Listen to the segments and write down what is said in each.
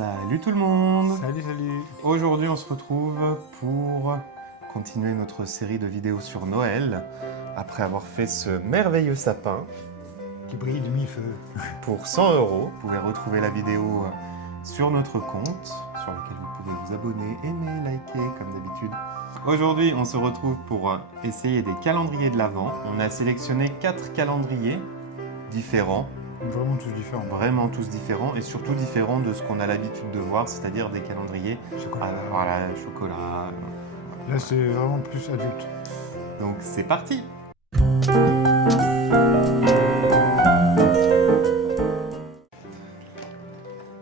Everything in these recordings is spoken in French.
Salut tout le monde! Salut, salut! Aujourd'hui on se retrouve pour continuer notre série de vidéos sur Noël après avoir fait ce merveilleux sapin Qui brille de mille-feu. pour 100 €. Vous pouvez retrouver la vidéo sur notre compte sur lequel vous pouvez vous abonner, aimer, liker comme d'habitude. Aujourd'hui on se retrouve pour essayer des calendriers de l'Avent. On a sélectionné 4 calendriers différents. Vraiment tous différents et surtout différents de ce qu'on a l'habitude de voir, c'est-à-dire des calendriers Chocolat. voilà, chocolat. Là, c'est vraiment plus adulte. Donc c'est parti.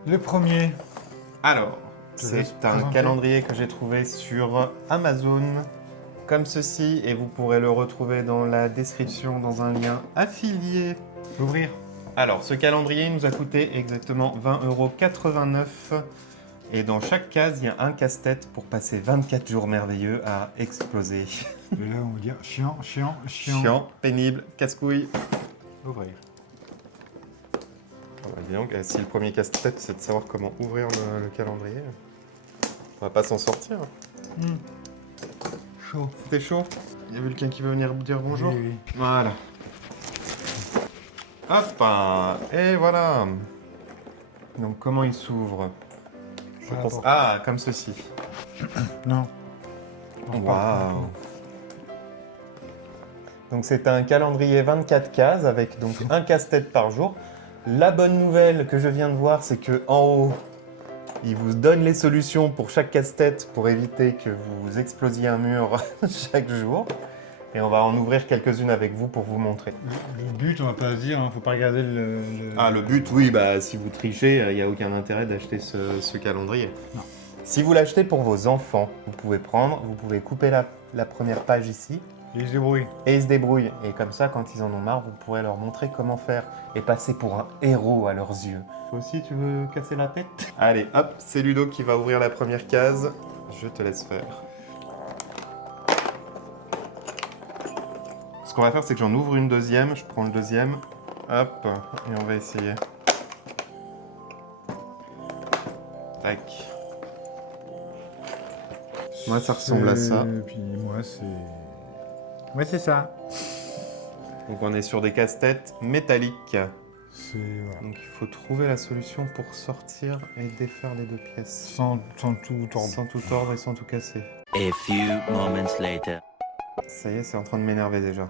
Le premier. Alors, Je laisse c'est un présenter. calendrier que j'ai trouvé sur Amazon, comme ceci, et vous pourrez le retrouver dans la description dans un lien affilié. L'ouvrir. Alors, ce calendrier nous a coûté exactement 20,89 €. Et dans chaque case, il y a un casse-tête pour passer 24 jours merveilleux à exploser. Et là, on va dire chiant. Chiant, pénible, casse-couille. Ouvrir. Ah bah dis donc, si le premier casse-tête, c'est de savoir comment ouvrir le calendrier, on va pas s'en sortir. Chaud. C'était chaud. Il y a quelqu'un qui veut venir dire bonjour. Oui. Voilà. Hop, et voilà. Donc comment il s'ouvre? Je Voilà, pense... bon. Ah, comme ceci. Non. Waouh. Donc c'est un calendrier 24 cases avec donc un casse-tête par jour. La bonne nouvelle que je viens de voir, c'est que en haut, il vous donne les solutions pour chaque casse-tête pour éviter que vous explosiez un mur chaque jour. Et on va en ouvrir quelques-unes avec vous pour vous montrer. Le but, on va pas se dire, hein, faut pas regarder le... Ah, le but, oui, bah si vous trichez, il n'y a aucun intérêt d'acheter ce calendrier. Non. Si vous l'achetez pour vos enfants, vous pouvez couper la première page ici, Il se débrouille. et ils se débrouillent. Et comme ça, quand ils en ont marre, vous pourrez leur montrer comment faire et passer pour un héros à leurs yeux. Toi aussi, tu veux casser la tête? Allez, hop, c'est Ludo qui va ouvrir la première case. Je te laisse faire. Ce qu'on va faire, c'est que j'en ouvre une deuxième. Je prends le deuxième. Hop, et on va essayer. Tac. Moi, ça ressemble à ça. Et puis moi, c'est... Ouais, c'est ça. Donc on est sur des casse-têtes métalliques. C'est... Voilà. Donc il faut trouver la solution pour sortir et défaire les deux pièces. Sans tout tordre. Sans tout tordre et sans tout casser. A few moments later. Ça y est, c'est en train de m'énerver déjà.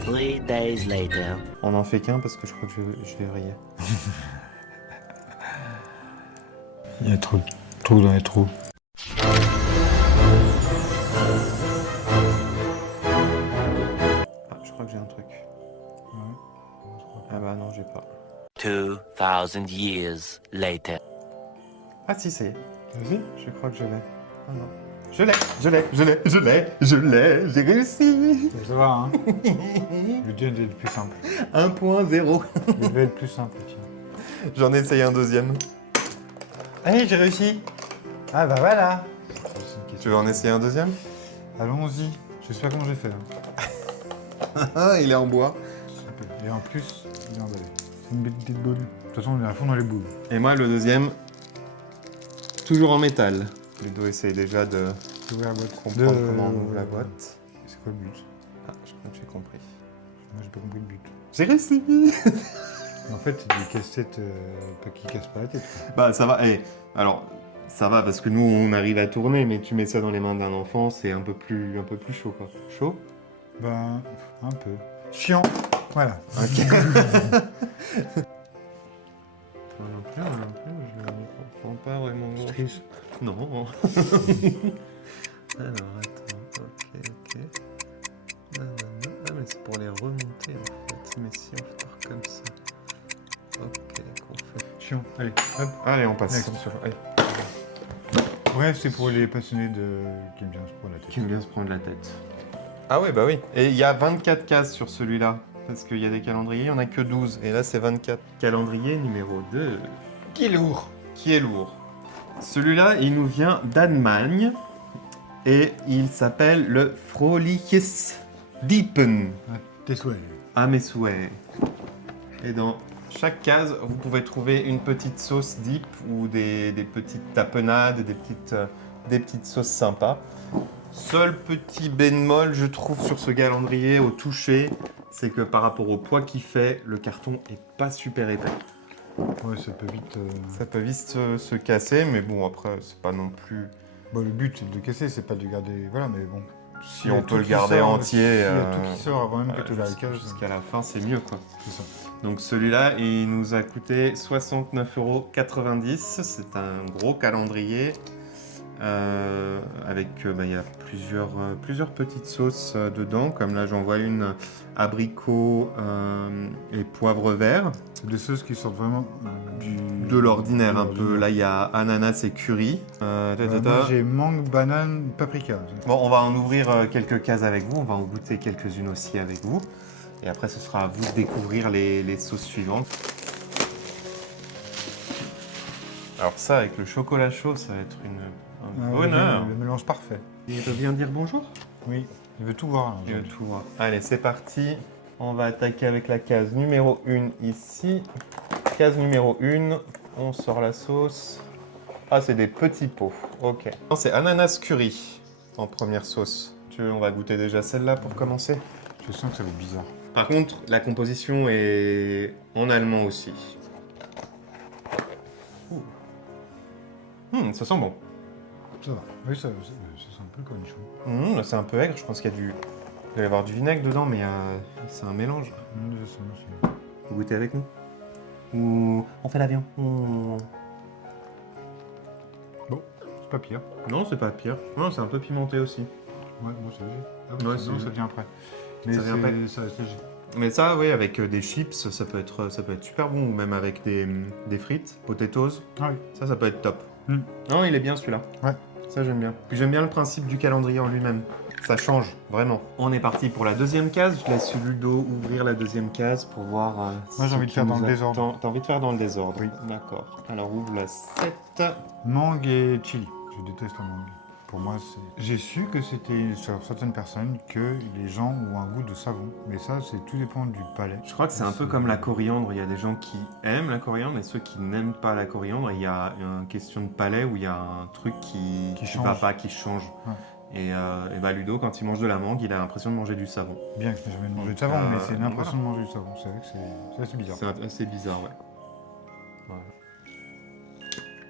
3 days later. On en fait qu'un parce que je crois que je vais vriller. Il y a trop dans les trous. Ah, je crois que j'ai un truc. Ah bah non, j'ai pas. 2000 years later. Ah si, c'est. Vas-y. Je crois que je l'ai. Ah non. Je l'ai, j'ai réussi. Ça va, hein. Le deuxième est le plus simple. 1.0. Il devait être plus simple, tiens. J'en ai essayé un deuxième. Allez, j'ai réussi. Ah bah voilà. Tu veux en essayer un deuxième? Allons-y. Je sais pas comment j'ai fait. Hein. Ah, il est en bois. Et en plus, il est emballé. C'est une petite boule. De toute façon, on est à fond dans les boules. Et moi, le deuxième, toujours en métal. Ludo essaye déjà de Ouvrir la boîte. comprendre comment on ouvre la boîte. C'est quoi le but? Ah, je crois que j'ai compris. Moi, j'ai pas compris le but. J'ai réussi. En fait, c'est des cassettes qui cassent pas la tête. Quoi. Bah, ça va. Alors, ça va parce que nous, on arrive à tourner, mais tu mets ça dans les mains d'un enfant, c'est un peu plus chaud, quoi. Chaud? Ben, un peu. Chiant. Voilà. Ok. Moi non plus, je ne comprends pas vraiment. Je triche. Non. Alors, attends. Ok. Ah, mais c'est pour les remonter, en fait. Mais si on part comme ça. Ok, qu'on fait. Chiant. Allez, hop. Allez, on passe. Next. Allez. Bref, c'est pour les passionnés qui aiment bien se prendre la tête. Qui aime bien se prendre la tête. Ah oui, bah oui. Et il y a 24 cases sur celui-là. Parce qu'il y a des calendriers, il n'y en a que 12. Et là, c'est 24. Calendrier numéro 2. Qui est lourd. Qui est lourd. Celui-là, il nous vient d'Allemagne. Et il s'appelle le Fröhliches Deepen. Ah, tes souhaits. À mes souhaits. Et dans chaque case, vous pouvez trouver une petite sauce dip ou des petites tapenades, des petites sauces sympas. Seul petit bémol, je trouve, sur ce calendrier au toucher, c'est que par rapport au poids qu'il fait, le carton est pas super épais. Ouais, ça peut vite. Ça peut vite se casser, mais bon, après, c'est pas non plus... Bon, le but c'est de le casser, c'est pas de le garder. Voilà, mais bon. Si on peut le garder entier, S'il y a tout qui sort avant même que tu la cage. jusqu'à la fin, c'est mieux, quoi. C'est ça. Donc celui-là, il nous a coûté 69,90 €. C'est un gros calendrier avec, il y a plusieurs petites sauces dedans. Comme là, j'en vois une abricot et poivre vert. C'est des sauces qui sortent vraiment De l'ordinaire un de peu. Là, il y a ananas et curry. Moi, j'ai mangue, banane, paprika. Bon, on va en ouvrir quelques cases avec vous. On va en goûter quelques-unes aussi avec vous. Et après, ce sera à vous de découvrir les sauces suivantes. Alors ça, avec le chocolat chaud, ça va être un bonheur. Le mélange parfait. Il vient dire bonjour. Oui, il veut tout voir. Hein, Il veut tout voir. Allez, c'est parti. On va attaquer avec la case numéro 1 ici. Case numéro 1, on sort la sauce. Ah, c'est des petits pots. Ok. Non, c'est ananas curry en première sauce. On va goûter déjà celle-là pour commencer. Je sens que ça va être bizarre. Par contre, la composition est en allemand aussi. Ça sent bon. Ça va. Oui, ça sent un peu cornichon. C'est un peu aigre, je pense qu'il y doit y avoir du vinaigre dedans, mais c'est un mélange. Je sens aussi. Vous goûtez avec nous? Ou on fait l'avion? Bon, c'est pas pire. Non, c'est pas pire. Non, c'est un peu pimenté aussi. Ouais, bon, c'est léger. Ah, Ouais, non, c'est- ça vient après. Mais Ça vient après. ça reste léger. Mais ça, oui, avec des chips, ça peut être super bon, ou même avec des frites, potatoes. Ah oui. Ça peut être top. Mm. Non, il est bien celui-là. Ouais. Ça, j'aime bien. Puis j'aime bien le principe du calendrier en lui-même. Ça change, vraiment. On est parti pour la deuxième case. Je laisse Ludo ouvrir la deuxième case pour voir. Moi, ce j'ai envie de qui faire dans nous le désordre. attend. T'as envie de faire dans le désordre? Oui. D'accord. Alors ouvre la 7. Mangue et chili. Je déteste la mangue. Pour moi, c'est... J'ai su que c'était sur certaines personnes que les gens ont un goût de savon. Mais ça, tout dépend du palais. Je crois que c'est un peu comme la coriandre. Il y a des gens qui aiment la coriandre et ceux qui n'aiment pas la coriandre. Il y a une question de palais où il y a un truc qui va change. pas, qui change. Ouais. Et bah Ludo, quand il mange de la mangue, il a l'impression de manger du savon. Bien que je n'ai jamais mangé de savon, mais c'est l'impression de manger du savon. C'est vrai que c'est assez bizarre. C'est assez bizarre, ouais. Voilà.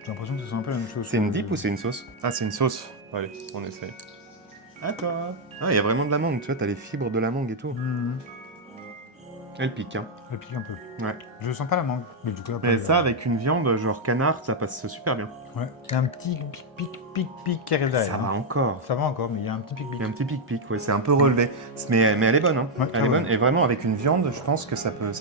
J'ai l'impression que c'est un peu la même chose. C'est une dip ou c'est une sauce? Ah, c'est une sauce. Allez, on essaie. À toi. Ah, il y a vraiment de la mangue, tu vois, t'as les fibres de la mangue et tout. Mmh. Elle pique, hein. Elle pique un peu. Ouais. Je sens pas la mangue. Mais du coup, après, Et ça, avec une viande genre canard, ça passe super bien. Ouais. Il y a un petit pic qui arrive derrière. Ça va encore. Ça va encore, mais il y a un petit pic. Il y a un petit pic-pic, ouais, c'est un peu relevé. Mais elle est bonne, hein. Ouais, Elle est bonne. Et vraiment, avec une viande, je pense que ça peut...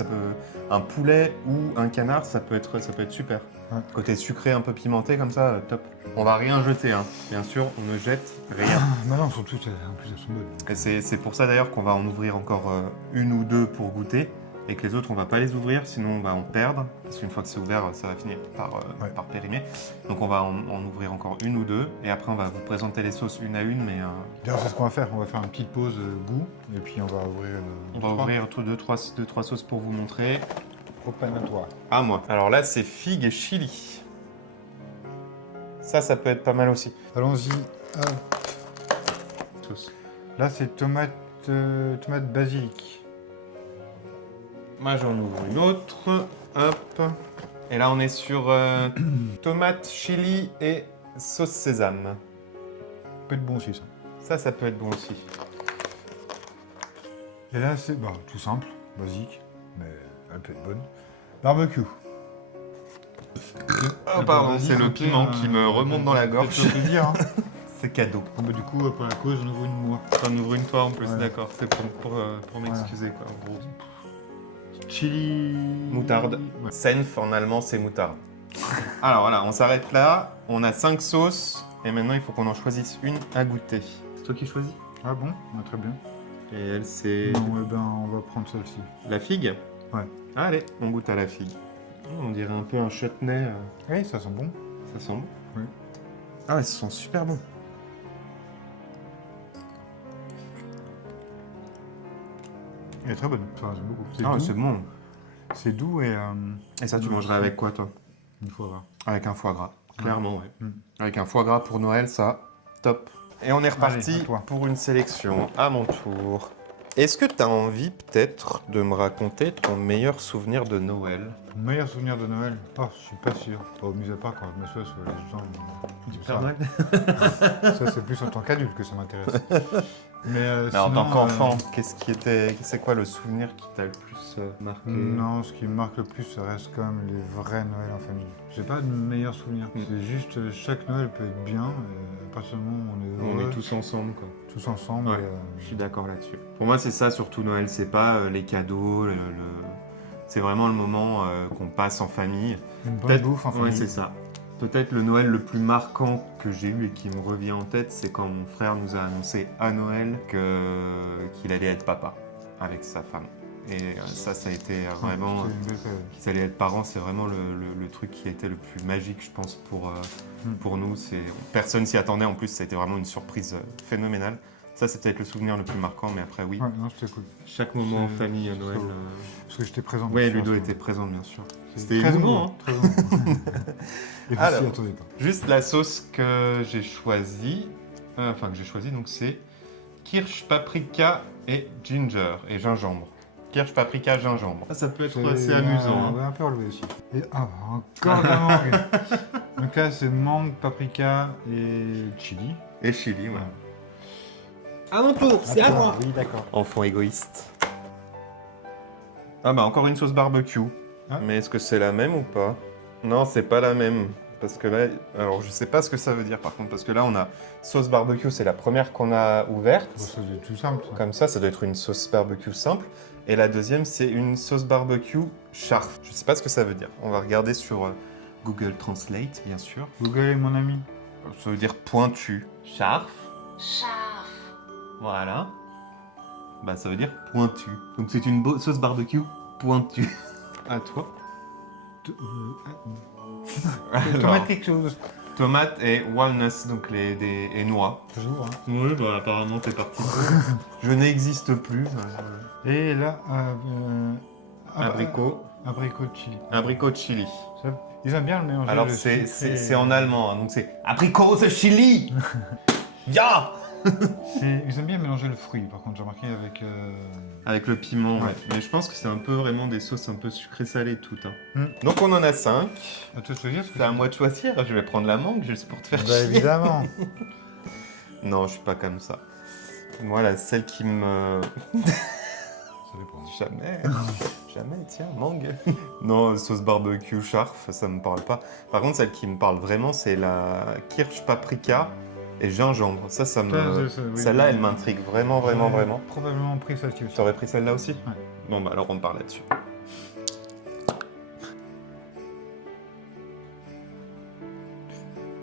Un poulet ou un canard, ça peut être super. Ouais. Côté sucré, un peu pimenté, comme ça, top. On va rien jeter, hein. Bien sûr, on ne jette rien. Bah non, surtout, en plus, elles sont bonnes. Et c'est pour ça d'ailleurs qu'on va en ouvrir encore une ou deux pour goûter. Et que les autres, on va pas les ouvrir, sinon on va en perdre. Parce qu'une fois que c'est ouvert, ça va finir par périmer. Donc on va en ouvrir encore une ou deux. Et après, on va vous présenter les sauces une à une. Mais D'ailleurs, c'est ce qu'on va faire. On va faire une petite pause goût. Et puis, on va ouvrir... on va ouvrir deux, trois sauces pour vous montrer. Propanatoire. À moi. Alors là, c'est figue et chili. Ça peut être pas mal aussi. Allons-y. Hop. Sauce. Là, c'est tomate basilic. Moi, j'en ouvre une autre. Hop. Et là, on est sur tomate, chili et sauce sésame. Ça peut être bon aussi, ça. Ça peut être bon aussi. Et là, c'est tout simple, basique, mais elle peut être bonne. Barbecue. Oh, pardon, c'est le piment qui me remonte dans la gorge. Je peux te dire, hein. C'est cadeau. Bon, bah, du coup, pour la cause, on ouvre une moi. On ouvre une toi en plus, Ouais. d'accord. C'est pour m'excuser, quoi. En gros. Chili... Moutarde. Ouais. Senf en allemand, c'est moutarde. Alors voilà, on s'arrête là. On a 5 sauces. Et maintenant, il faut qu'on en choisisse une à goûter. C'est toi qui choisis? Ah bon? Très bien. Et elle, c'est Non, eh ben, on va prendre celle-ci. la figue? Ouais. Allez, on goûte à la figue. Oh, on dirait un peu un chutney. Oui, ça sent bon. Ça sent bon? Oui. Ah ouais, ça sent super bon. Elle est très bonne. Enfin, j'aime beaucoup. C'est Ah, doux. c'est bon. C'est doux et ça, tu mangerais avec quoi, toi? une fois gras. Avec un foie gras, clairement, ouais. Mm. Avec un foie gras pour Noël, ça, top. Et on est reparti Allez, à toi. pour une sélection, à mon tour. Est-ce que tu as envie, peut-être, de me raconter ton meilleur souvenir de Noël? Mon meilleur souvenir de Noël? Oh, je suis pas sûr. Au mis à part quand je me suis sur les gens. Du ça. Père Noël? Ça, c'est plus en tant qu'adulte que ça m'intéresse. Mais En sinon, tant qu'enfant, c'est quoi le souvenir qui t'a le plus marqué? Non, ce qui me marque le plus, ça reste quand même les vrais Noëls en famille. J'ai pas de meilleur souvenir. C'est juste chaque Noël peut être bien. Et à partir du moment où on est heureux, On est tous ensemble, quoi. tous ensemble. Ouais, je suis d'accord là-dessus. Pour moi, c'est ça, surtout Noël. C'est pas les cadeaux, c'est vraiment le moment qu'on passe en famille. Une bonne Peut-être- bouffe en famille. Ouais, c'est ça. Peut-être le Noël le plus marquant que j'ai eu et qui me revient en tête, c'est quand mon frère nous a annoncé à Noël qu'il allait être papa avec sa femme. Et ça a été vraiment... C'est une belle période. qu'ils allaient être parents, c'est vraiment le truc qui a été le plus magique, je pense, pour nous. Personne s'y attendait, en plus, ça a été vraiment une surprise phénoménale. Ça, c'est peut-être le souvenir le plus marquant, mais après, oui. Ouais, non, c'était cool. Chaque moment en C'est- famille à Noël. Parce que j'étais présent. Oui, bien sûr, Ludo à ce était présent, bien sûr. moment. C'était très émouvant, émouvant. Très émouvant. Et puis, Alors. s'y attendait pas. Juste la sauce que j'ai choisie, donc c'est kirsch, paprika et ginger, et gingembre. Kirsch, paprika, gingembre. Ça peut être assez C'est amusant. hein. Ouais, un peu relevé aussi. Et encore de la mangue. Donc là, c'est mangue, paprika et chili. Et chili, ouais. Ouais. À mon tour, c'est à moi. Oui, d'accord. Enfant égoïste. Ah bah encore une sauce barbecue. Ah. Mais est-ce que c'est la même ou pas? Non, c'est pas la même. Parce que là, alors je sais pas ce que ça veut dire par contre, parce que là on a sauce barbecue, c'est la première qu'on a ouverte. Bon, ça doit être tout simple. Ça. Comme ça doit être une sauce barbecue simple. Et la deuxième, c'est une sauce barbecue charf. Je sais pas ce que ça veut dire. On va regarder sur Google Translate, bien sûr. Google est mon ami. Ça veut dire pointu. Charf. Scharf. Voilà. Bah ça veut dire pointu. Donc c'est une sauce barbecue pointue. À toi. Alors, Tomate quelque chose. tomate et walnuts, donc et noix. Toujours, hein. Oui, bah apparemment t'es parti. Je n'existe plus. Et là, Abricot. Abricot de chili. Abricot chili. Ça, ils aiment bien le mélanger. Alors le c'est sucre et- c'est en allemand, hein, donc c'est abricot de chili. Ya. Ils aiment bien mélanger le fruit, par contre, j'ai remarqué avec. Avec le piment, ouais. Ouais. Mais je pense que c'est un peu vraiment des sauces un peu sucrées-salées toutes. Hein. Mm. Donc on en a 5. À te choisir ce que C'est à moi de choisir. Je vais prendre la mangue juste pour te faire Bah chier. évidemment. Non, je suis pas comme ça. Voilà, celle qui me... Ça dépend. Jamais. Jamais, tiens, mangue. Non, sauce barbecue, charf, ça me parle pas. Par contre, celle qui me parle vraiment, c'est la kirsch paprika et gingembre. Ça me... Oui, Celle-là, oui. elle m'intrigue vraiment, vraiment, J'ai vraiment. Probablement pris celle-ci aussi. Tu aurais pris celle-là aussi? Ouais. Bon, bah alors on part là-dessus.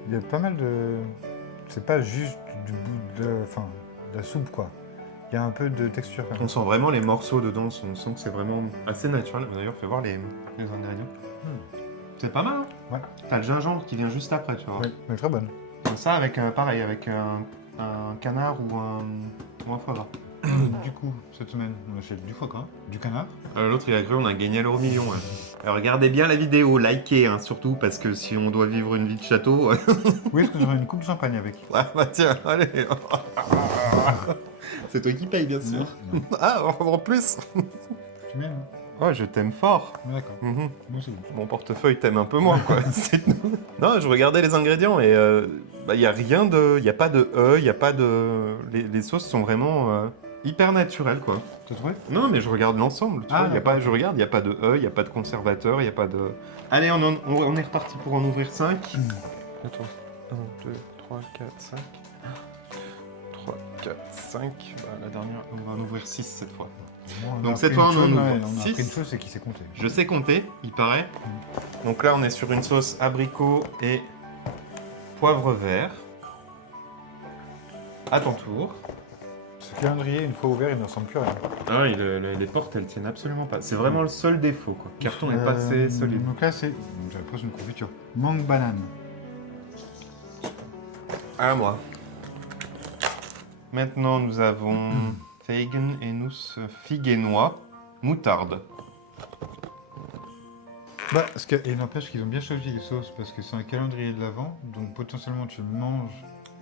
Il y a pas mal de. C'est pas juste du bout de. Enfin, de la soupe quoi. Il y a un peu de texture quand même. On sent vraiment les morceaux dedans, on sent que c'est vraiment assez naturel. D'ailleurs, fais voir les ingrédients. C'est pas mal, hein? Ouais. T'as le gingembre qui vient juste après, tu vois. Oui, mais très bonne. Ça avec, pareil, avec un canard ou un foie gras. Du coup, cette semaine, on achète du foie gras, du canard. L'autre, il a cru on a gagné à l'euro million. Ouais. Alors, regardez bien la vidéo, likez, hein, surtout, parce que si on doit vivre une vie de château... Oui, est-ce que j'aurais une coupe de champagne avec? ah bah tiens, allez. C'est toi qui paye, bien sûr. Non. Ah, en plus. Tu m'aimes? Ouais, je t'aime fort. D'accord. Mhm. Moi aussi. Mon portefeuille t'aime un peu moins, quoi. C'est tout. Non, je regardais les ingrédients et y a rien de... Il n'y a pas de il n'y a pas de... Les sauces sont vraiment hyper naturelles, quoi. T'as trouvé? Non, mais je regarde l'ensemble, tu Ah, vois. Je regarde, il n'y a pas de il n'y a pas de conservateur, il n'y a pas de... Allez, on est reparti pour en ouvrir 5. Attends. 1, 2, 3, 4, 5. 3, 4, 5. Bah, la dernière, on va en ouvrir 6 cette fois. Bon, on Donc a cette appris fois, une on en chose, ouvre ouais, on a six. appris une chose, c'est qu'il sait compter. Je sais compter, il paraît. Donc là, on est sur une sauce abricot et poivre vert. À ton tour. Ce calendrier, une fois ouvert, il ne ressemble plus à rien. Ah oui, les portes, elles tiennent absolument pas. C'est vraiment le seul défaut, quoi. Le carton est pas assez solide. Donc là, c'est. J'avais presque une confiture. Mangue banane. À moi. Maintenant, nous avons Feigen et nous figue et noix, moutarde. Bah, et n'empêche qu'ils ont bien choisi les sauces parce que c'est un calendrier de l'Avent, donc potentiellement tu le manges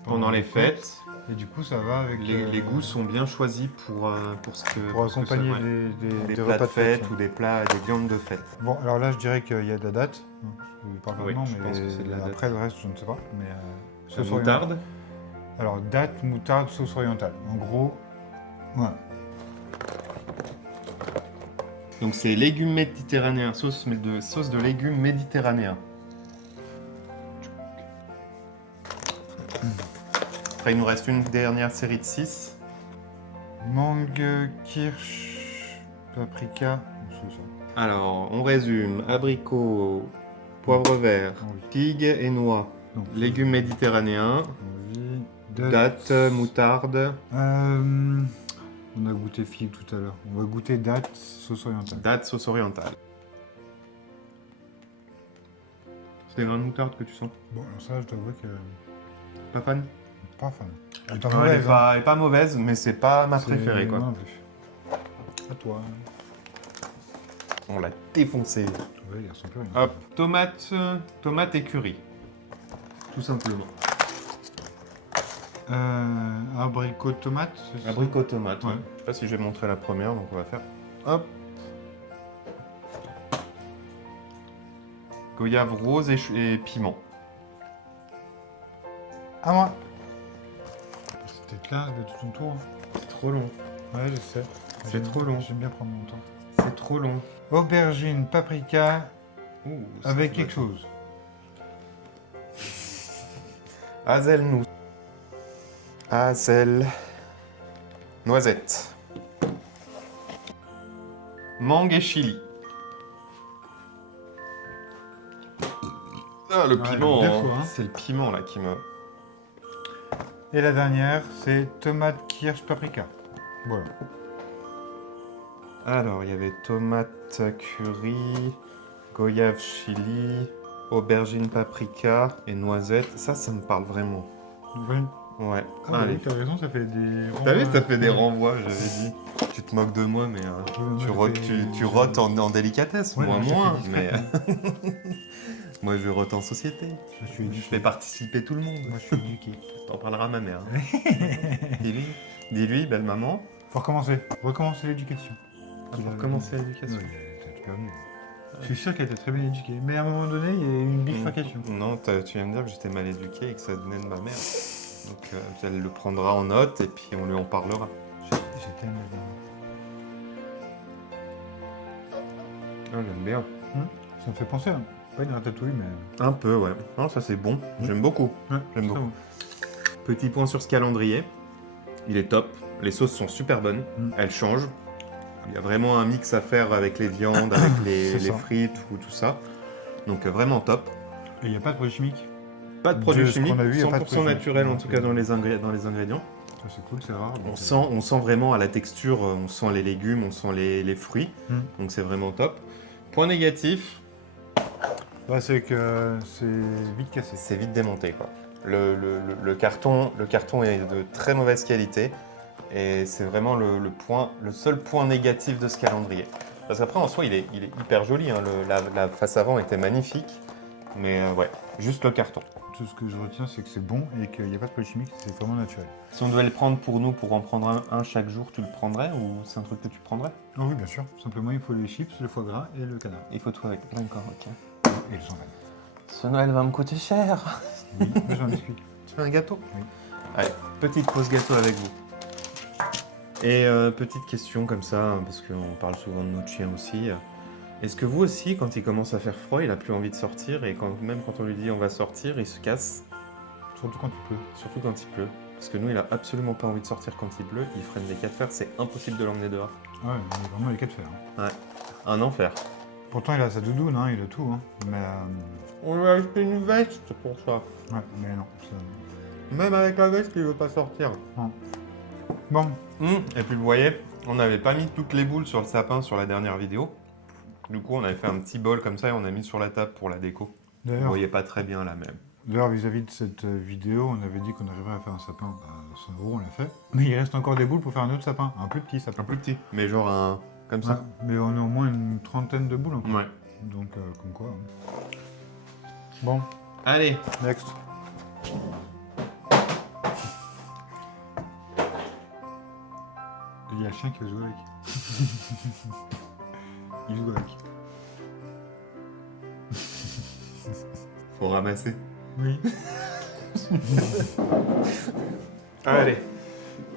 Pendant les fêtes, et du coup ça va avec les goûts sont bien choisis pour ce que pour ce que ça- accompagner ouais. des Des repas plats de fête ouais. ou des plats, des viandes de fête. Bon, alors là je dirais qu'il y a de la date. Je parle Oui, vraiment, je mais pense que c'est de la date. après le reste je ne sais pas. Mais sauce Moutarde. orientale. Alors date, moutarde, sauce orientale. En gros, voilà. Donc c'est légumes méditerranéens, sauce de légumes méditerranéens. Après il nous reste une dernière série de 6. Mangue, kirsch, paprika. C'est ça. Alors on résume, abricot, poivre vert, Oui. figues et noix, Donc, légumes méditerranéens, oui, date, moutarde, on a goûté figue tout à l'heure. On va goûter date, sauce orientale. date, sauce orientale. C'est des grains de moutarde que tu sens? Bon, alors ça, je t'avoue que Pas fan? pas fan. Elle est pas Non, mauvaise, elle est pas mauvaise, mais c'est pas ma C'est- préférée quoi. moi non plus. À toi. On l'a défoncé. Oui, il ressemble plus à rien. Hop, tomate et curry. Tout simplement. Abricot tomate, c'est ça? Abricot tomate. Ouais. Je sais pas si je vais montrer la première, donc on va faire. Hop. Goyave rose et piment. À moi. C'était là, de tout ton tour. C'est trop long. Ouais, je sais. C'est trop long. J'aime bien prendre mon temps. C'est trop long. Aubergine, paprika, Ouh, ça, avec ça quelque doit chose. être- Hazelnuss. Hazel. Noisette. Mangue et chili. Ah, le Ouais, piment, deux hein. fois, hein. C'est le piment là qui me... Et la dernière, c'est tomate, kirsch, paprika. Voilà. Alors, il y avait tomate curry, goyave chili, aubergine paprika et noisette. Ça me parle vraiment. Oui. Ouais. Ah, bah Allez. oui, t'as raison, ça fait des... T'as vu, ça fait des renvois, j'avais dit. Tu te moques de moi, mais tu rotes en délicatesse. Ouais, moi mais je moins, fais mais discrètement. moi je rote en société. Je suis Je éduqué. fais participer tout le monde. Moi, je suis éduqué. T'en parleras à ma mère. Dis-lui, belle maman. Faut recommencer. Recommencer l'éducation. Pour recommencer l'éducation. Oui, elle était super nulle. Je suis sûr qu'elle était très bien éduquée. Mais à un moment donné, il y a eu une bifurcation. Non, tu viens de dire que j'étais mal éduqué et que ça venait de ma mère. Donc elle le prendra en note et puis on lui en parlera. J'étais mal. Ah, j'aime bien. Ça me fait penser, hein. Pas une ratatouille, mais... Un peu, ouais. Non, ça c'est bon. J'aime beaucoup. Ouais, J'aime c'est beaucoup. bon. Petit point sur ce calendrier. Il est top. Les sauces sont super bonnes. Elles changent. Il y a vraiment un mix à faire avec les viandes, avec C'est les ça. frites ou tout ça. Donc vraiment top. Et il n'y a pas de produits chimiques. Pas de produits De ce chimiques, qu'on a vu, il y a pas de 100% naturel produits en tout cas dans les ingrédients. Ça, c'est cool, c'est rare. donc, On sent vraiment à la texture, on sent les légumes, on sent les fruits. Donc c'est vraiment top. Point négatif, bah, c'est que c'est vite cassé. c'est vite démonté quoi. Le carton est de très mauvaise qualité et c'est vraiment le seul point négatif de ce calendrier. Parce qu'après en soi il est hyper joli, hein. La face avant était magnifique, mais ouais, juste le carton. Tout ce que je retiens, c'est que c'est bon et qu'il n'y a pas de produits chimiques, c'est vraiment naturel. Si on devait le prendre pour nous, pour en prendre un chaque jour, tu le prendrais ou c'est un truc que tu prendrais? Ah oui, bien sûr. Simplement, il faut les chips, le foie gras et le canard. Il faut tout avec. D'accord, ok. Et le champagne. Ce Noël va me coûter cher. Oui, j'en discute. Tu fais un gâteau? Oui. Allez, petite pause gâteau avec vous. Et petite question comme ça, parce qu'on parle souvent de notre chien aussi. Est-ce que vous aussi, quand il commence à faire froid, il a plus envie de sortir et même quand on lui dit on va sortir, il se casse, Surtout quand il pleut. surtout quand il pleut? Parce que nous, il a absolument pas envie de sortir quand il pleut, il freine des cas de fer, c'est impossible de l'emmener dehors. Ouais, il a vraiment les cas de fer. Hein. Un enfer. Pourtant, il a sa doudoune, hein, il a tout. Hein. Mais, On lui a acheté une veste pour ça. ouais, mais non. ça- Même avec la veste, il veut pas sortir. Bon, Et puis vous voyez, on n'avait pas mis toutes les boules sur le sapin sur la dernière vidéo. Du coup, on avait fait un petit bol comme ça et on a mis sur la table pour la déco. Vous d'ailleurs, voyez pas très bien là même. vis-à-vis de cette vidéo, on avait dit qu'on arriverait à faire un sapin. Bah, c'est gros, on l'a fait. Mais il reste encore des boules pour faire un autre sapin, un plus petit sapin. Un plus petit, mais genre un... comme ça. Ouais, mais on a au moins une trentaine de boules encore. Ouais. Donc, comme quoi. Hein. Bon, Allez, next. Il y a le chien qui veut jouer avec. Il joue avec. faut ramasser. Oui. Allez.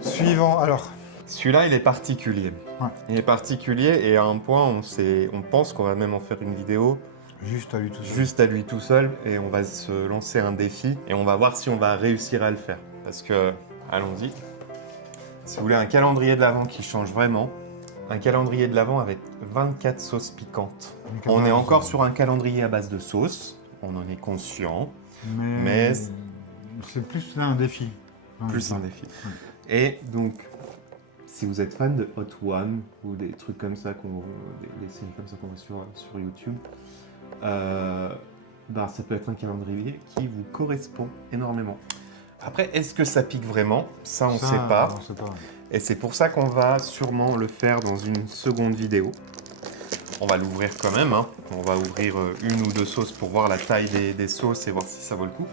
Suivant, alors. Celui-là, il est particulier. Ouais. Il est particulier et à un point, on pense qu'on va même en faire une vidéo Juste à lui tout seul. juste à lui tout seul et on va se lancer un défi et on va voir si on va réussir à le faire. Parce que, allons-y, si vous voulez un calendrier de l'Avent qui change vraiment, un calendrier de l'Avent avec 24 sauces piquantes. On est encore sur un calendrier à base de sauce, on en est conscient, Mais c'est plus là un défi. plus un défi. Et donc, si vous êtes fan de Hot One ou des trucs comme ça, des séries comme ça qu'on voit sur YouTube, ça peut être un calendrier qui vous correspond énormément. Après, est-ce que ça pique vraiment? Ça, on ne sait pas. On sait pas. Et c'est pour ça qu'on va sûrement le faire dans une seconde vidéo. On va l'ouvrir quand même. Hein. On va ouvrir une ou deux sauces pour voir la taille des sauces et voir si ça vaut le coup.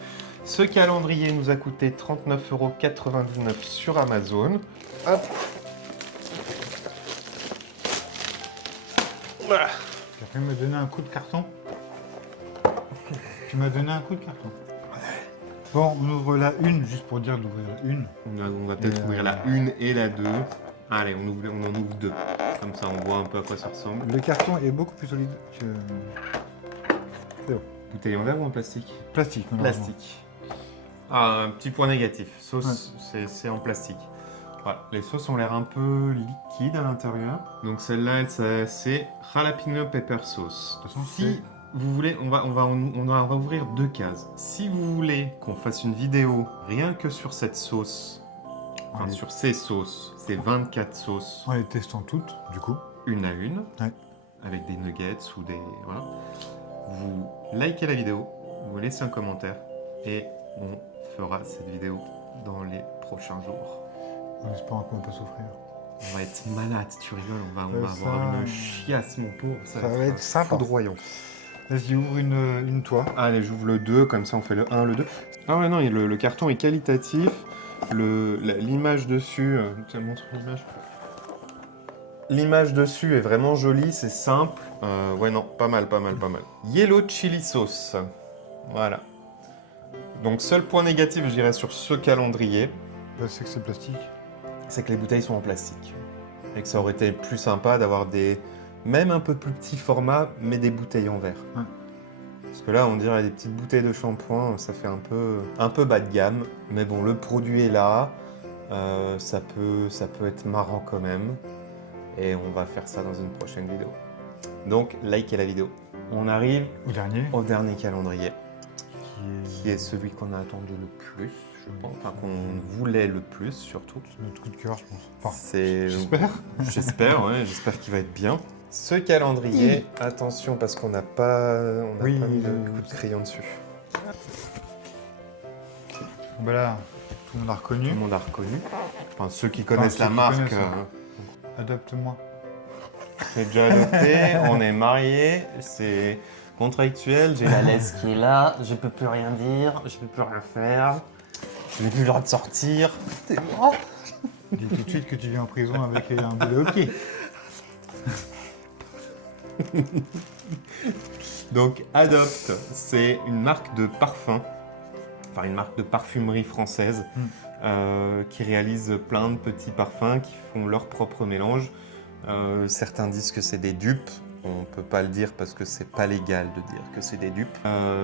Ce calendrier nous a coûté 39,99 € sur Amazon. Hop. Voilà. Tu as failli me donner un coup de carton. Tu m'as donné un coup de carton. Bon, on ouvre la une, juste pour dire d'ouvrir la une. On va peut-être ouvrir la 1 et la 2. Allez, on en ouvre 2. Comme ça, on voit un peu à quoi ça ressemble. Le carton est beaucoup plus solide que... Bouteille en verre ou en plastique? Plastique, malheureusement. Plastique. Ah, un petit point négatif. Sauce, c'est en plastique. Voilà. Les sauces ont l'air un peu liquides à l'intérieur. Donc celle-là, c'est jalapeno pepper sauce. De toute façon, Si vous voulez, on va ouvrir 2 cases. Si vous voulez qu'on fasse une vidéo rien que sur cette sauce, enfin Ouais. sur ces sauces, ces 24 sauces, En les testant toutes, du coup. une à une, Ouais. avec des nuggets ou des... Voilà. Vous likez la vidéo, vous laissez un commentaire et on fera cette vidéo dans les prochains jours. En espérant qu'on peut souffrir. On va être malade, tu rigoles, on va Ça- avoir une chiasse, mon pauvre. ça va être sympa. foudroyant. Vas-y, ouvre une toi. Allez, j'ouvre le 2, comme ça on fait le 1, le 2. Ah ouais, non, le carton est qualitatif. L'image dessus, tu montres l'image. L'image dessus est vraiment jolie, c'est simple. Ouais, non, pas mal. Yellow chili sauce. Voilà. Donc, seul point négatif, je dirais, sur ce calendrier, C'est que c'est plastique. c'est que les bouteilles sont en plastique. Et que ça aurait été plus sympa d'avoir même un peu plus petit format, mais des bouteilles en verre. Ouais. Parce que là, on dirait des petites bouteilles de shampoing, ça fait un peu bas de gamme. Mais bon, le produit est là, ça peut être marrant quand même. Et on va faire ça dans une prochaine vidéo. Donc, likez la vidéo. On arrive Au dernier. au dernier calendrier, Qui qui est celui qu'on a attendu le plus, je pense. Enfin, qu'on voulait le plus, surtout. C'est notre coup de cœur, je pense. Enfin, C'est... j'espère. J'espère qu'il va être bien. Ce calendrier, attention parce qu'on n'a pas mis le coup de crayon dessus. Bah là, tout le monde a reconnu. Tout le monde a reconnu. Enfin, ceux qui connaissent la ceux qui marque, connaissent, Adopte-moi. c'est déjà adopté, on est mariés, c'est contractuel, j'ai la laisse qui est là, je peux plus rien dire, je peux plus rien faire, je n'ai plus le droit de sortir. C'est moi. Dis tout de suite que tu viens en prison avec un boulet au pied. Donc Adopt, c'est une marque de parfum, enfin une marque de parfumerie française qui réalise plein de petits parfums qui font leur propre mélange. Certains disent que c'est des dupes, on ne peut pas le dire parce que c'est pas légal de dire que c'est des dupes.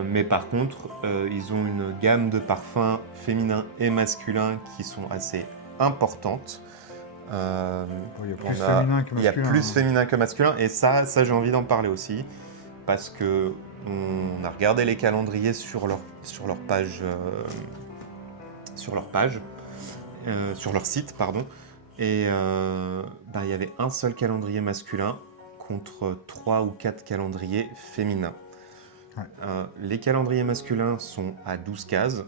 Mais par contre, ils ont une gamme de parfums féminins et masculins qui sont assez importantes. Il y a plus On a- féminin que Il y a masculin. plus hein. féminin que masculin et ça j'ai envie d'en parler aussi parce que on a regardé les calendriers sur leur page, sur leur site pardon, et il y avait un seul calendrier masculin contre 3 ou 4 calendriers féminins. Ouais. Les calendriers masculins sont à 12 cases.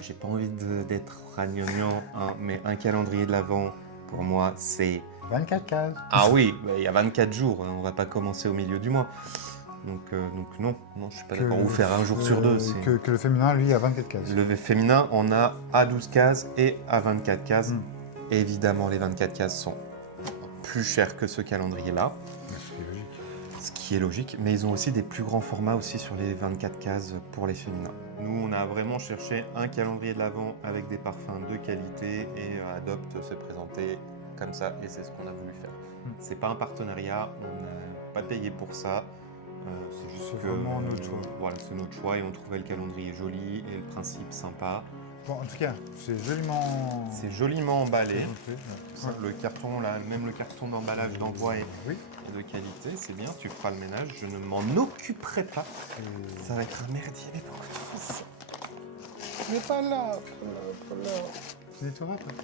J'ai pas envie d'être ragnagnan, hein, mais un calendrier de l'Avent, pour moi, c'est... 24 cases. Ah oui, il y a 24 jours, hein, on va pas commencer au milieu du mois. Donc non, je suis pas d'accord. Ou faire un jour sur deux. Que le féminin, lui, a 24 cases. Le féminin, on a à 12 cases et à 24 cases. Évidemment, les 24 cases sont plus chers que ce calendrier-là. Ce qui est logique. Ce qui est logique, mais ils ont aussi des plus grands formats aussi sur les 24 cases pour les féminins. Nous, on a vraiment cherché un calendrier de l'Avent avec des parfums de qualité et Adopt s'est présenté comme ça et c'est ce qu'on a voulu faire. C'est pas un partenariat, on n'a pas payé pour ça. C'est juste C'est que vraiment notre choix. Voilà, c'est notre choix et on trouvait le calendrier joli et le principe sympa. Bon, en tout cas, c'est joliment... C'est joliment emballé. présenté, Ça, le carton, là, même le carton d'emballage d'envoi est Oui. de qualité, c'est bien, tu feras le ménage, je ne m'en occuperai pas. Ça va être un merdier, mais pourquoi tu fais ça? Mais pas là, pas là. Tu nettoieras après.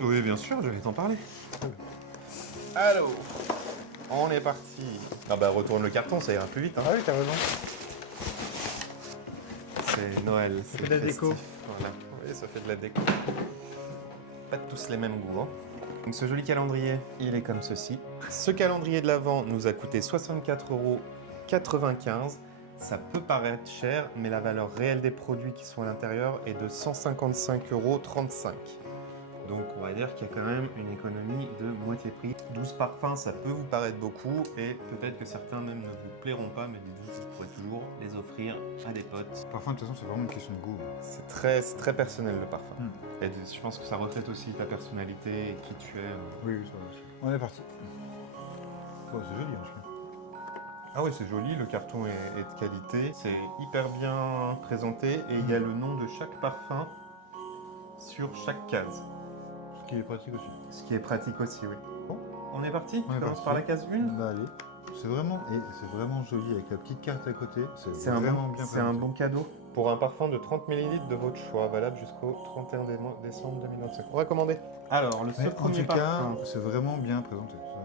Oui, bien sûr, je vais t'en parler. Allô, on est parti. Ah bah retourne le carton, ça ira plus vite. Hein. Ah oui, t'as raison. C'est Noël, c'est fait de la déco. festif. Voilà, oui, ça fait de la déco. Pas tous les mêmes goûts. Hein. Donc ce joli calendrier, il est comme ceci. Ce calendrier de l'Avent nous a coûté 64,95 €. Ça peut paraître cher, mais la valeur réelle des produits qui sont à l'intérieur est de 155,35 €. Donc on va dire qu'il y a quand même une économie de moitié prix. 12 parfums, ça peut vous paraître beaucoup, et peut-être que certains même ne vous plairont pas, mais dites-vous que vous pourrez toujours les offrir à des potes. Parfois, de toute façon, c'est vraiment une question de goût. C'est très personnel le parfum. Et je pense que ça reflète aussi ta personnalité et qui tu es. Oui, ça va. On est parti. Oh, c'est joli, hein, Ah ouais, c'est joli, le carton est de qualité, c'est hyper bien présenté et il y a le nom de chaque parfum sur chaque case. Ce qui est pratique aussi. Ce qui est pratique aussi, oui. Bon, on est parti. On Tu est commences parti. par la case 1. Bah allez. C'est vraiment joli avec la petite carte à côté. C'est un, vraiment bien c'est un présenté. bon cadeau pour un parfum de 30 ml de votre choix, valable jusqu'au 31 décembre 2025. On va commander. Alors, le Mais seul en premier tout cas, parfum, c'est vraiment bien présenté. Ça,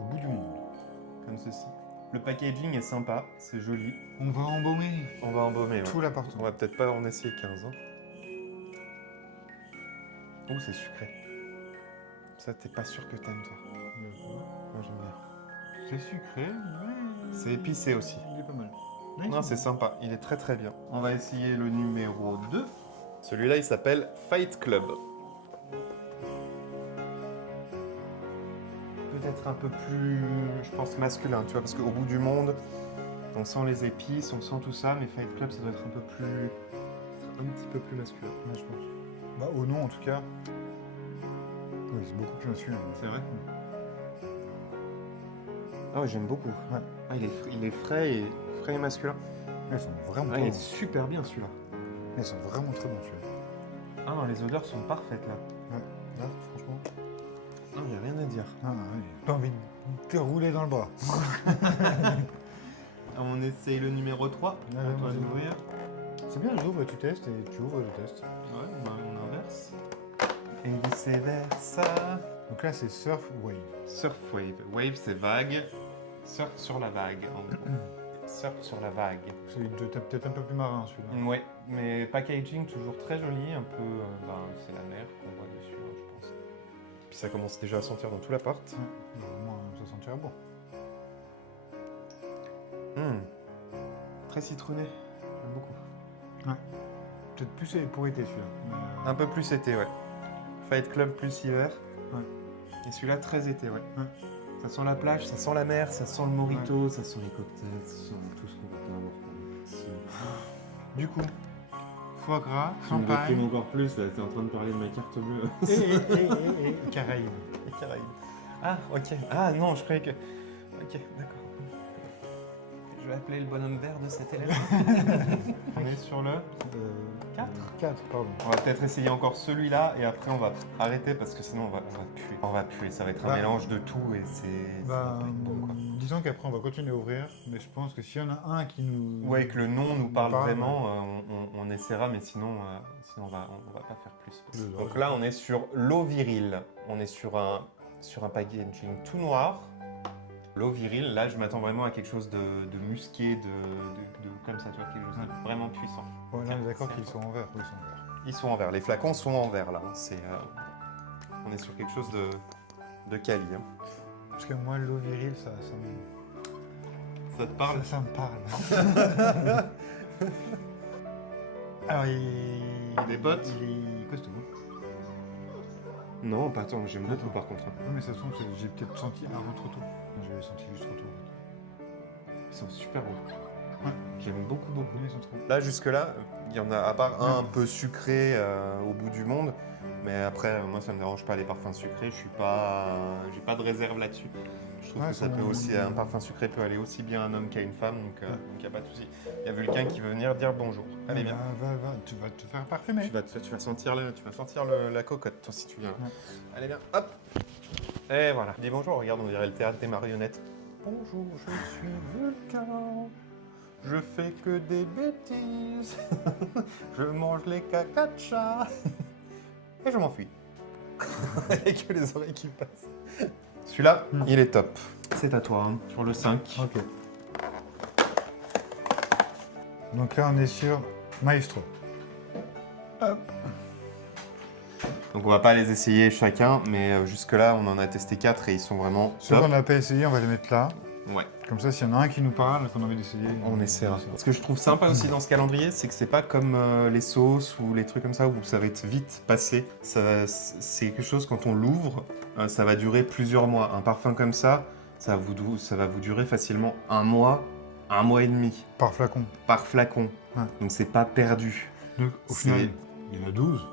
au bout du monde. comme ceci. Le packaging est sympa, c'est joli. On va embaumer On va embaumer. Ouais. tout On l'appartement. va peut-être pas en essayer 15. Hein. Oh, c'est sucré. Ça, t'es pas sûr que t'aimes, toi. Moi, j'aime bien. C'est sucré, mais... C'est épicé aussi. Il est pas mal. Non, c'est sympa. Il est très bien. On va essayer le numéro 2. Celui-là, il s'appelle Fight Club. Peut-être un peu plus, je pense, masculin, tu vois, parce qu'au bout du monde, on sent les épices, on sent tout ça, mais Fight Club, ça doit être un peu plus... un petit peu plus masculin. Ouais, je pense. Bah, au nom, en tout cas. Oui, c'est beaucoup plus masculin. C'est vrai. Ah ouais, j'aime beaucoup. Ouais. Ah, il est frais et masculin. Ils sont vraiment Ah, il est bons. super bien celui-là. Ils sont vraiment très bons, celui-là. Ah non, les odeurs sont parfaites là. Ouais. Là, franchement. Non, il n'y a rien à dire. Ah, oui. Pas envie de te rouler dans le bras. On essaye le numéro 3. Ouais, À toi vas-y. d'ouvrir. C'est bien, j'ouvre, tu testes et tu ouvres, je teste. Ouais, bah on inverse. Et vice versa. Donc là, c'est Surf Wave. Surf wave. Wave, c'est vague. Surf sur la vague, en gros. Surf sur la vague. C'est peut-être un peu plus marin, celui-là. Ouais, mais packaging toujours très joli. Un peu, c'est la mer qu'on voit dessus, hein, je pense. Puis ça commence déjà à sentir dans tout l'appart. Ouais. Au moins, ça sentira bon. Très citronné. J'aime beaucoup. Peut-être plus pour été, celui-là. Un peu plus été, ouais. Fight Club plus hiver. Ouais. Et celui-là, très été, ouais. Ouais. Ça sent la plage, ça sent la mer, ça sent le mojito, ça sent les cocktails, ça sent tout ce qu'on peut avoir. Du coup, foie gras, Tu me déprimes champagne encore plus, là, t'es en train de parler de ma carte bleue. et Caraïbes. Les Caraïbes. Ah, ok. Ah non, je croyais que... Ok, d'accord. Je vais appeler le bonhomme vert de cet élève. On est sur le 4. 4, pardon. On va peut-être essayer encore celui-là et après on va arrêter parce que sinon on va puer. On va puer, ça va être un Bah, mélange de tout et ça va pas être bon quoi. Disons qu'après, on va continuer à ouvrir, mais je pense que s'il y en a un qui nous... Ouais, que le nom nous parle parle, vraiment, on essaiera, mais sinon, on va pas faire plus. Le Donc là, on est sur l'eau virile. On est sur un packaging tout noir. L'eau virile, là, je m'attends vraiment à quelque chose de musqué, de comme ça, tu vois, quelque chose de vraiment puissant. Ouais, là, on est d'accord C'est qu'ils sont en verre. Oui, ils sont en verre. Ils sont en verre. Les flacons sont en verre, là. On est sur quelque chose de quali. Hein. Parce que moi, l'eau virile, ça Ça te parle? Ça me parle. Alors, Des potes? Il est costaud. Non, pas tant, j'aime beaucoup par contre. Oui, mais ça se trouve, j'ai peut-être senti un trop tôt. J'avais senti juste trop tôt. Ils sont super bons. Ouais. J'aime beaucoup, beaucoup. Ils sont trop bons. Là, jusque-là, il y en a à part un peu sucré au bout du monde. Mais après, moi, ça me dérange pas les parfums sucrés. Je suis pas, j'ai pas de réserve là-dessus. Je trouve Ouais, que ça peut aussi, un parfum sucré peut aller aussi bien à un homme qu'à une femme, donc il n'y a pas de souci. Il y a Vulcain qui veut venir dire bonjour. Allez, viens. Va, tu vas te faire parfumer. Tu vas sentir, la cocotte, toi, si tu viens. Ouais. Allez, viens, hop. Et voilà. Dis bonjour, regarde, on dirait le théâtre des marionnettes. Bonjour, je suis Vulcain. Je fais que des bêtises. Je mange les caca de chat. Et je m'enfuis. Avec les oreilles qui passent. Celui-là, il est top. C'est à toi, hein, sur le 5. Ok. Donc là, on est sur Maestro. Hop. Donc on va pas les essayer chacun, mais jusque-là, on en a testé 4 et ils sont vraiment Ceux top. qu'on n'a pas essayé, on va les mettre là. Ouais. Comme ça, s'il y en a un qui nous parle, qu'on a envie d'essayer, On essaiera. Ce que je trouve sympa aussi dans ce calendrier, c'est que c'est pas comme les sauces ou les trucs comme ça où ça va être vite passé. C'est quelque chose, quand on l'ouvre, ça va durer plusieurs mois. Un parfum comme ça va vous durer facilement un mois et demi Par flacon. par flacon. Ouais. Donc c'est pas perdu. Donc, au final, il y en a 12.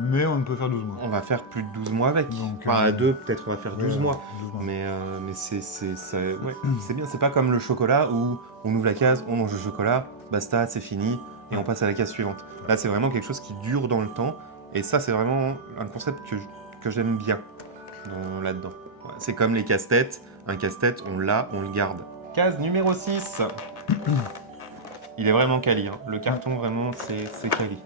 Mais on ne peut faire 12 mois. On va faire plus de 12 mois avec. Donc, Enfin, à deux, peut-être on va faire 12 Ouais, mois. 12 mois. Mais c'est bien, c'est pas comme le chocolat où on ouvre la case, on mange le chocolat, basta, c'est fini, et on passe à la case suivante. Là, c'est vraiment quelque chose qui dure dans le temps, et ça, c'est vraiment un concept que j'aime bien là-dedans. Ouais, c'est comme les casse-têtes, un casse-tête, on l'a, on le garde. Case numéro 6. Il est vraiment quali, hein. Le carton, vraiment, c'est quali.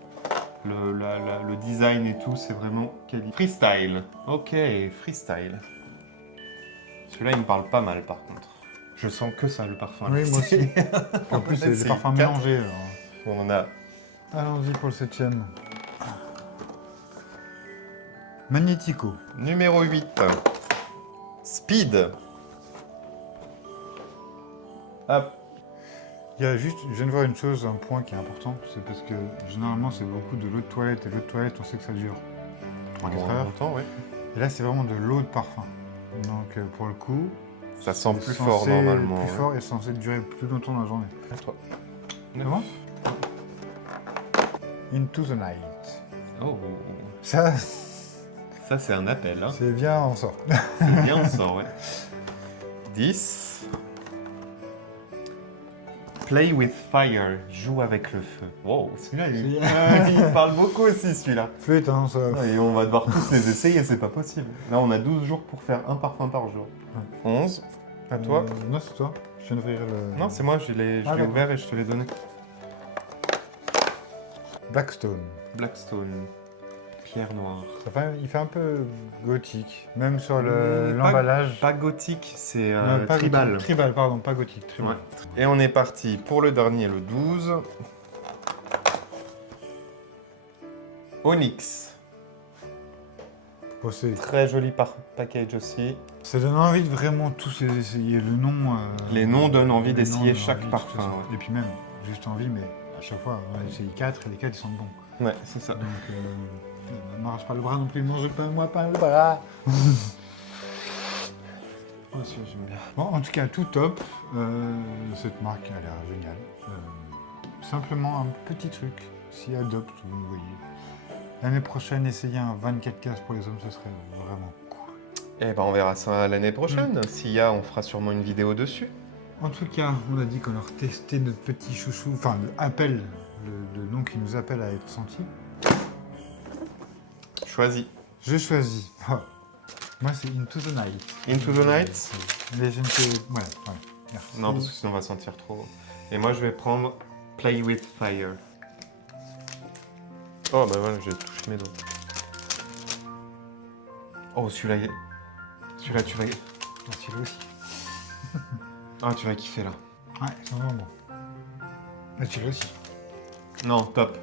Le design et tout, c'est vraiment quali. Freestyle. Ok, freestyle. Celui-là, il me parle pas mal, par contre. Je sens que ça, le parfum. Oui, moi aussi. En plus, c'est des parfums mélangés. Alors. On a Allons-y pour le 7ème. Magnético. numéro 8. Speed. Hop. Il y a juste, je viens de voir une chose, un point qui est important, c'est parce que généralement c'est beaucoup de l'eau de toilette, et l'eau de toilette on sait que ça dure 3-4 heures. Longtemps, ouais. Et là c'est vraiment de l'eau de parfum. Donc pour le coup, Ça sent c'est plus censé fort, normalement. Plus ouais. fort et censé durer plus longtemps dans la journée. Toi. Comment Into the Night. Oh. Ça, Ça, c'est un appel, hein. c'est bien, on sort. C'est bien, on sort, ouais. 10. Play with fire. Joue avec le feu. Wow, celui-là, il parle beaucoup aussi, celui-là. Flûte, hein, ça. Et on va devoir tous les essayer, c'est pas possible. Là, on a 12 jours pour faire un parfum par jour. 11. À toi. Non, c'est toi. Je viens d'ouvrir le. Non, c'est moi, je l'ai d'accord. ouvert et je te l'ai donné. Blackstone. Blackstone. Pierre noire. Il fait un peu gothique, même sur Pas- l'emballage. Pas gothique, c'est Non, pas tribal. gothique. Tribal, pardon, pas gothique. Tribal. Ouais. Et on est parti pour le dernier, le 12. Onyx. Bon, Très joli package aussi. ça donne envie de vraiment tous les essayer. Le nom. Les noms donnent envie les d'essayer noms donnent chaque envie, de parfum, toute façon. ouais. Et puis même, juste envie, mais à chaque fois, on a essayé 4 et les 4 ils sont bons. Ouais, c'est ça. Donc, ne m'arrache pas le bras non plus, mange pas moi pas le bras. Oh, celui-là, j'aime bien. Bon, en tout cas, tout top. Cette marque a l'air géniale. Simplement un petit truc, si adopte, vous le voyez. L'année prochaine, essayer un 24 cases pour les hommes, ce serait vraiment cool. Eh ben, on verra ça l'année prochaine. S'il y a, on fera sûrement une vidéo dessus. En tout cas, on a dit qu'on leur testait notre petit chouchou, enfin, appelle, le nom qui nous appelle à être senti. Choisis. Je choisis. Oh. Moi, c'est Into the Night. Into the Night. Les jeunes ouais. Merci. Non, parce que sinon on va sentir trop. Et moi, je vais prendre Play with Fire. Oh, bah voilà, j'ai touché mes doigts. Oh, celui-là, celui-là, tu vas... Merci, lui aussi. Ah, tu vas kiffer, là. Ouais, c'est vraiment bon. Merci, lui aussi. Non, top.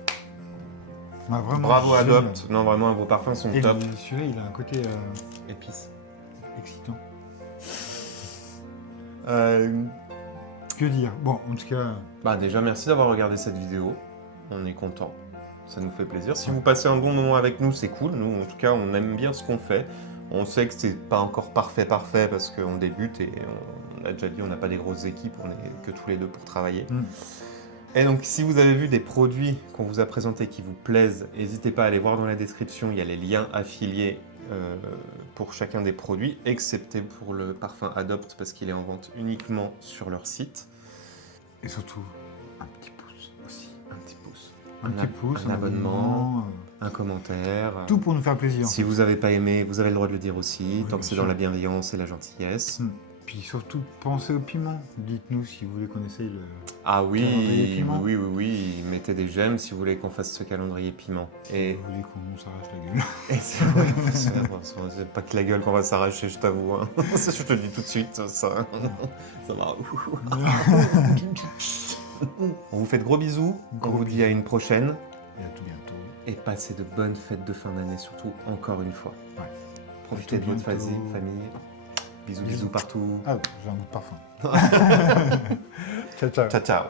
Ouais, vraiment Bravo, génial. Adopt. Non, vraiment, vos parfums sont Et top. celui-là, il a un côté Épice. excitant. Que dire? Bon, en tout cas, Bah déjà, merci d'avoir regardé cette vidéo. On est content. Ça nous fait plaisir. Si vous passez un bon moment avec nous, c'est cool. Nous, en tout cas, on aime bien ce qu'on fait. On sait que c'est pas encore parfait parce qu'on débute et on a déjà dit, on n'a pas des grosses équipes, on est que tous les deux pour travailler. Et donc, si vous avez vu des produits qu'on vous a présentés qui vous plaisent, n'hésitez pas à aller voir dans la description, il y a les liens affiliés pour chacun des produits, excepté pour le parfum Adopt, parce qu'il est en vente uniquement sur leur site. et surtout, un petit pouce aussi. Un petit pouce. Un petit pouce, un abonnement, euh, un commentaire. tout pour nous faire plaisir. Si vous n'avez pas aimé, vous avez le droit de le dire aussi, Oui, tant que bien c'est sûr. dans la bienveillance et la gentillesse. Puis surtout, pensez au piment. Dites-nous si vous voulez qu'on essaye le... Ah Calendrier oui, piment. oui, mettez des j'aime si vous voulez qu'on fasse ce calendrier piment. Et, Vous voulez qu'on s'arrache la gueule. et c'est pas que la gueule qu'on va s'arracher, je t'avoue. Hein. Ça, je te le dis tout de suite, ça va. On vous fait de gros bisous, on Gros vous dit à bisous. une prochaine. Et à tout bientôt. Et passez de bonnes fêtes de fin d'année, surtout encore une fois. Ouais. Profitez À de tout votre bientôt. famille. Bisous, Bisous. bisous partout. Ah, j'ai un goût de parfum. Ciao, ciao. Ciao, ciao.